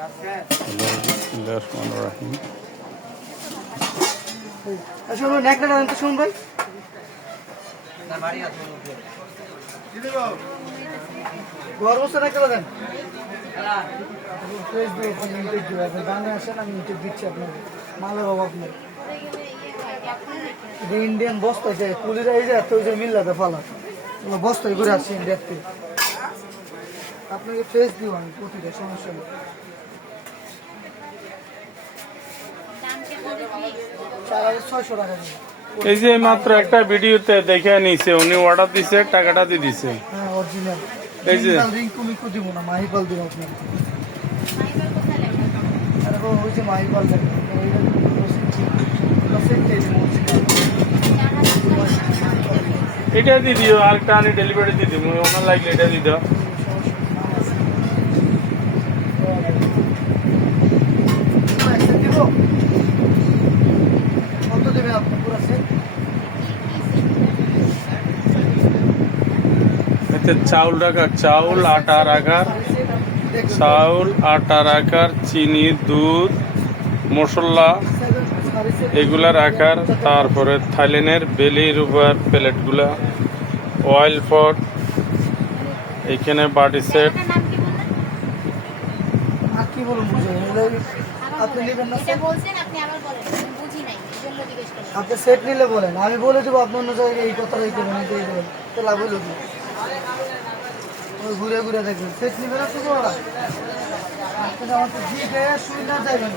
Hello, বিসমিল্লাহির রহমানির রহিম। শুনুন একটা দাঁড়ান তো শুনুন ভাই ঘর বসে একটা দেন গানে আসেন আমি ইউটিউব দিচ্ছি আপনাকে মালের অভাব নেই ইন্ডিয়ান বস্তা যে কুলিরা এই যে এত ওই যে মিল্লাতে ফালা বস্তায় ঘুরে আসছি ইন্ডিয়ার থেকে আপনাকে ফ্রেশ দিব আমি প্রতিটা সমস্যা নেই 4,600 টাকা দিন এই যে মাত্র একটা ভিডিওতে দেখে নিছে, উনি অর্ডার দিছে, টাকাটা দিয়ে দিছে। হ্যাঁ অরিজিনাল এই যে রিঙ্কু মিকু দিব না মাহিপাল দিব আপনাকে আরে ওই যে মাহিপাল দেখেন এটা দিয়ে দিও, আরেকটা আনি ডেলিভারি দিয়ে দিও, ওনার লাগলে এটা দিয়ে দাও। কত দেবেন আপনি পুরো সেট এতে চাউল রাখার, চাউল আটা রাখার, চাউল আটা রাখার, চিনি, দুধ, মশলা এগুলা রাখার, তারপরে থাইল্যান্ডের বেলির উপর প্লেটগুলা, অয়েল পট, এখানে বাটি সেট। আর কি বলুন আপনি নেবেন না এটা বলছেন আপনি আবার বলেন আমি বুঝি নাই এজন্য জিজ্ঞেস করলাম আপনি সেট নিলে বলেন আমি বলে দেবো আপনি অন্য জায়গায় এই কথাটা এই করবেন এই করবেন তো লাভ হইল কি ওই ঘুরে ঘুরে দেখবেন সেট নিবে না তো ওরা আপনি আমার তো ঘি খেয়ে শুই না যাইবেন